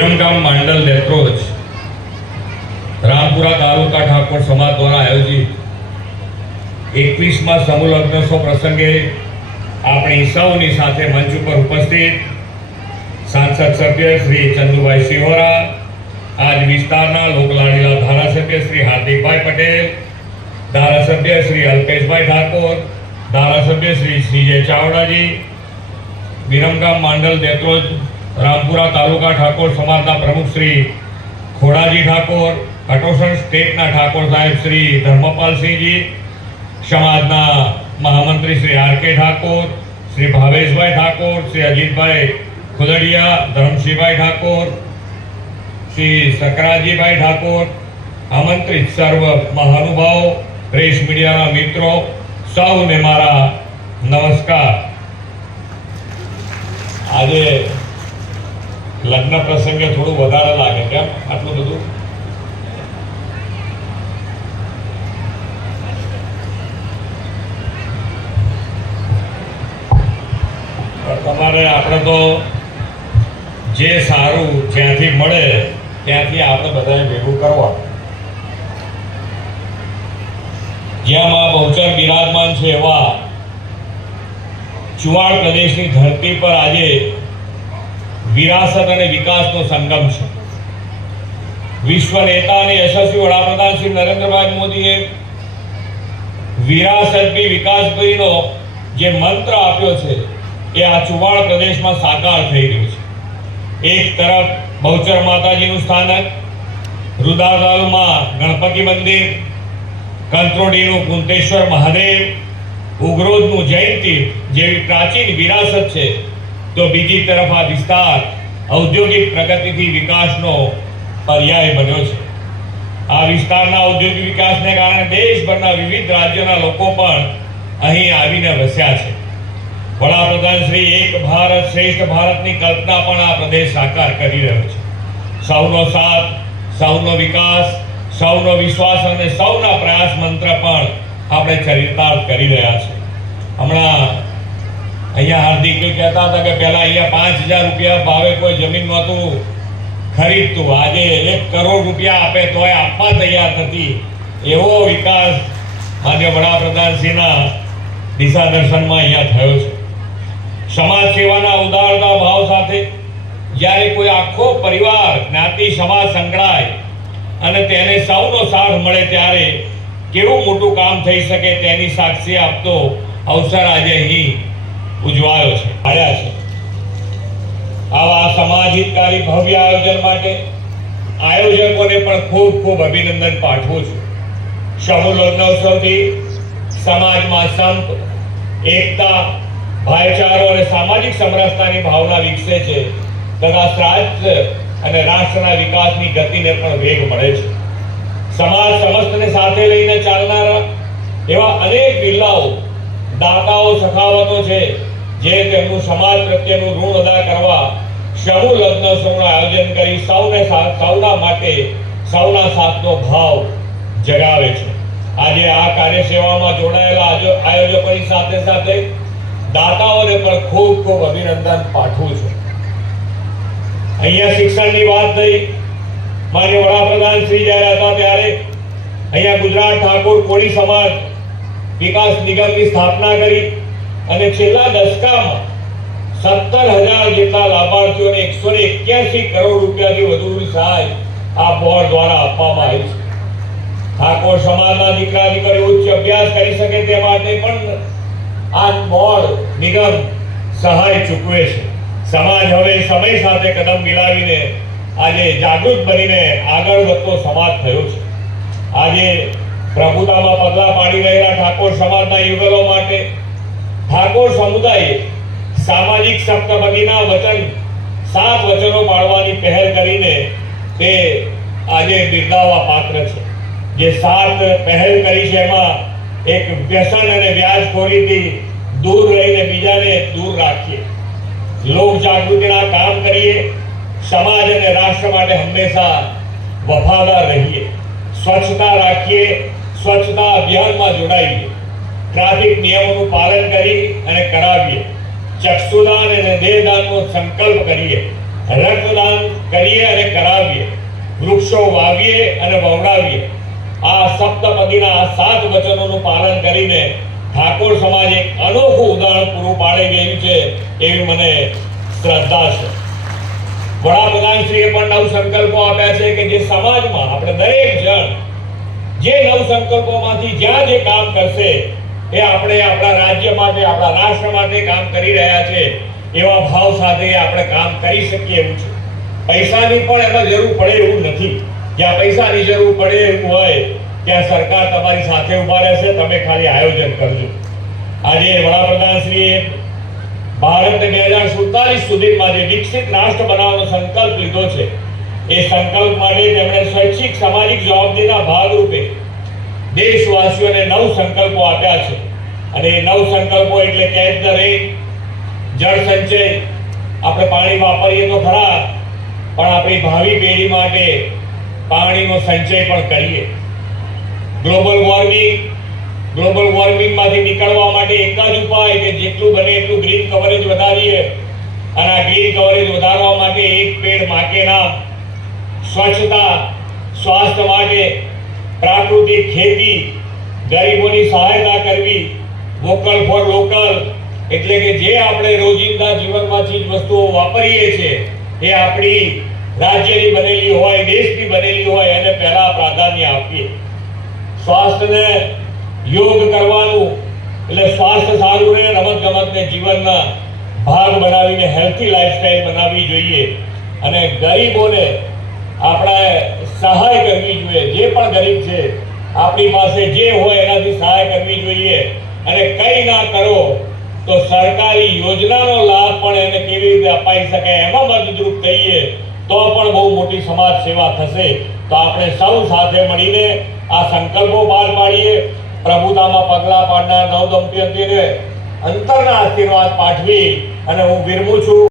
વિરમગામ માંડલ નેત્રોજ, રામપુરા તાલુકા ઠાકોર સમાજ દ્વારા આયોજિત એકવીસમાં સમૂહ લગ્નોત્સવ પ્રસંગે આપણી સૌની સાથે મંચ ઉપર ઉપસ્થિત સાંસદ સભ્ય શ્રી ચંદુભાઈ સિંહોરા, આજ વિસ્તારના લોકલાડીલા ધારાસભ્ય શ્રી હાર્દિકભાઈ પટેલ, ધારાસભ્ય શ્રી અલ્પેશભાઈ ઠાકોર, ધારાસભ્ય શ્રી સીજે ચાવડાજી, વિરમગામ માંડલ દેત્રોજ રામપુરા તાલુકા ઠાકોર સમાજના પ્રમુખ શ્રી ખોડાજી ઠાકોર, કટોસણ સ્ટેટના ઠાકોર સાહેબ શ્રી ધર્મપાલસિંહજી, સમાજના મહામંત્રી શ્રી આર કે ઠાકોર, શ્રી ભાવેશભાઈ ઠાકોર, શ્રી અજીતભાઈ ખુદડિયા ધરમસિંહભાઈ ઠાકોર, શ્રી સકરાજીભાઈ ઠાકોર, આમંત્રિત સર્વ મહાનુભાવો, પ્રેસ મીડિયાના મિત્રો, સૌને મારા નમસ્કાર. આજે લગ્ન પ્રસંગે થોડું વધારે લાગે. કેમ? આટલું બધું? તમારે આપણે તો જે સારું જ્યાંથી મળે, ત્યાંથી આપણે બધાએ ભેગું કરવા જ્યાં માં બહુચર બિરાજમાન છે એવા ચુવાડ પ્રદેશની ધરતી પર આજે વિરાસત અને વિકાસનો સંગમ છે. વિશ્વ નેતા અને યશસ્વી વડાપ્રધાન શ્રી નરેન્દ્રભાઈ મોદીએ વિરાસત બી વિકાસ બીનો જે મંત્ર આપ્યો છે, એ આ ચુવાડ પ્રદેશમાં સાકાર થઈ રહ્યું છે. એક તરફ બહુચર માતાજીનું સ્થાનક રુદાતાલમાં ગણપતિ મંદિર, કંત્રોડીનું કુંતેશ્વર મહાદેવ, ઉગ્રોદનું જયંતી જેવી પ્રાચીન વિરાસત છે તો બીજી તરફ આ વિસ્તાર ઔદ્યોગિક પ્રગતિથી વિકાસનો પર્યાય બન્યો છે. આ વિસ્તારના ઔદ્યોગિક વિકાસને કારણે દેશભરના વિવિધ રાજ્યોના લોકો પણ અહીં આવીને વસ્યા છે. વડાપ્રધાન શ્રી એક ભારત શ્રેષ્ઠ ભારતની કલ્પના પણ આ પ્રદેશ સાકાર કરી રહ્યો છે. સૌનો સાથ, સૌનો વિકાસ, સૌનો વિશ્વાસ અને સૌના પ્રયાસ મંત્ર પણ આપણે ચરિતાર્થ કરી રહ્યા છે. હમણાં અહીંયા હાર્દિક કહેતા હતા કે પહેલાં અહીંયા પાંચ હજાર રૂપિયા ભાવે કોઈ જમીન નહોતું ખરીદતું. આજે એક કરોડ રૂપિયા આપે તોય આપવા તૈયાર નથી એવો વિકાસ માન્ય વડાપ્રધાનશ્રીના દિશા દર્શનમાં અહીંયા થયો છે. સમાજ સેવાના ઉદારતા ભાવ સાથે જ્યારે કોઈ આખો પરિવાર જ્ઞાતિ સમાજ સંકળાય અને તેને સૌનો સાથ મળે ત્યારે કેવું મોટું કામ થઈ શકે તેની સાક્ષી આપતો અવસર આજે અહીં ઉજવાયો છે, હાર્યા છે. આવા સમાજ હિતકારી ભવ્ય આયોજન માટે આયોજકોને પણ ખૂબ ખૂબ અભિનંદન પાઠવું છું. સમૂહ લગ્નોત્સવથી સમાજમાં સંપ એકતા, ભાઈચારો અને સામાજિક સમરસતાની ભાવના વિકસે છે તથા શ્રાષ્ટ્ર અને રાષ્ટ્રના વિકાસની ગતિને પણ વેગ મળે છે. સમાજ સમસ્તને સાથે લઈને ચાલનારા એવા અનેક બિરલાઓ, દાતાઓ, સખાવતો છે જે તેમનું સમાજ પ્રત્યેનું ઋણ અદા કરવા સમૂહ લગ્નોત્સવનું આયોજન કરી સૌને સૌના માટે સૌના સાથનો ભાવ જગાવે છે. આજે આ કાર્ય સેવામાં જોડાયેલા આયોજકોની સાથે સાથે દાતાઓને પણ ખૂબ ખૂબ અભિનંદન પાઠવું છું. અહીંયા શિક્ષણની વાત થઈ. માન્ય વડાપ્રધાન શ્રી જ્યારે હતા ત્યારે અહીંયા ગુજરાત ઠાકોર કોળી સમાજ વિકાસ નિગમની સ્થાપના કરી. અને છેલ્લા દશકામાં સત્તર હજાર જેટલા લાભાર્થીઓને એકસો ને એક્યાસી કરોડ રૂપિયાથી વધુની સહાય આ બોર્ડ દ્વારા આપવામાં આવી છે. ઠાકોર સમાજના દીકરા દીકરી ઉચ્ચ અભ્યાસ કરી શકે તે માટે પણ આ બોર્ડ નિગમ સહાય ચૂકવે છે. સમાજ હવે સમય સાથે કદમ મિલાવીને આજે જાગૃત બનીને આગળ વધતો સમાજ થયો છે. આજે પ્રભુતામાં પગલાં પાડી રહેલા ઠાકોર સમાજના યુગલો માટે ઠાકોર સમુદાયે સામાજિક સપ્તપદીના વચન, સાત વચનો પાડવાની પહેલ કરીને તે આજે બિરદાવવા પાત્ર છે. જે સાત પહેલ કરી છે એમાં એક વ્યસન અને વ્યાજખોરીથી દૂર રહીને બીજાને દૂર રાખીએ. લોક જાગૃતિના કામ કરીએ, સમાજ અને રાષ્ટ્ર માટે હંમેશા વફાદાર રહીએ. સ્વચ્છતા રાખીએ, સ્વચ્છતા અભિયાનમાં જોડાઈએ. ટ્રાફિક નિયમોનું પાલન કરી અને કરાવીએ. ચક્ષુદાન અને દેહદાનનો સંકલ્પ કરીએ. રક્તદાન કરીએ અને કરાવીએ. વૃક્ષો વાવીએ અને વવડાવીએ. આ સપ્તપદીના આ સાત વચનોનું પાલન કરીને ઠાકોર સમાજ એક અનોખું ઉદાહરણ પૂરું પાડી ગયું છે એવી મને શ્રદ્ધા છે. વડાપ્રધાનશ્રીએ પણ નવ સંકલ્પો આપ્યા છે કે જે સમાજમાં આપણે દરેક જણ જે નવ સંકલ્પોમાંથી જ્યાં જે કામ કરશે એ આપણે આપણા રાજ્ય માટે, આપણા રાષ્ટ્ર માટે કામ કરી રહ્યા છે. એવા ભાવ સાથે આપણે કામ કરી શકીએ એવું છે. પૈસાની પણ એમાં જરૂર પડે એવું નથી. જ્યાં પૈસાની જરૂર પડે એવું હોય, ત્યાં સરકાર તમારી સાથે ઊભા રહેશે, તમે ખાલી આયોજન કરજો. આજે વડાપ્રધાનશ્રીએ ભારતને બે હજાર સુડતાલીસ સુધીમાં જે વિકસિત રાષ્ટ્ર બનાવવાનો સંકલ્પ લીધો છે, એ સંકલ્પ માટે તેમણે સ્વૈચ્છિક સામાજિક જવાબદારીના ભાગરૂપે દેશવાસીઓને નવ સંકલ્પો આપ્યા છે. અને એ નવ સંકલ્પો એટલે કેચ ધ રેન જળ સંચય. આપણે પાણી વાપરીએ તો ખરા, પણ આપણી ભાવિ પેઢી માટે પાણીનો સંચય પણ કરીએ. ગ્લોબલ વોર્મિંગ, ગ્લોબલ વોર્મિંગમાંથી નીકળવા માટે એક જ ઉપાય કે જેટલું બને એટલું ગ્રીન કવરેજ વધારીએ. અને આ ગ્રીન કવરેજ વધારવા માટે એક પેડ માકે નામ. સ્વચ્છતા, સ્વાસ્થ્ય માટે પ્રાકૃતિક ખેતી ગરીબોની સહાયતા કરવી વોકલ ફોર લોકલ એટલે કે જે આપણે રોજિંદા જીવનમાં ચીજ વસ્તુઓ વાપરીએ છીએ, એ આપણી રાજ્યની બનેલી હોય, દેશની બનેલી હોય, એને પહેલા પ્રાધાન્ય આપીએ. સ્વાસ્થ્યને યોગ કરવાનું, એટલે સ્વાસ્થ્ય સારું રહે રમત ગમતને જીવનના ભાગ બનાવીને હેલ્થી લાઈફસ્ટાઈલ બનાવવી જોઈએ. અને ગરીબોને આપણે સહાય કરવી જોઈએ. જે પણ ગરીબ છે, આપણી પાસે જે હોય એનાથી સહાય કરવી જોઈએ. અને કંઈ ના કરો, તો સરકારી યોજનાનો લાભ પણ એને કેવી રીતે અપાઈ શકે એમાં મદદરૂપ થઈએ, તો પણ બહુ મોટી સમાજ સેવા થશે. તો આપણે સૌ સાથે મળીને આ સંકલ્પો બહાર પાડીએ. પ્રભુતામાં પગલાં પાડનાર નવ દંપતીઓને અંતરના આશીર્વાદ પાઠવી અને હું વિરમું છું.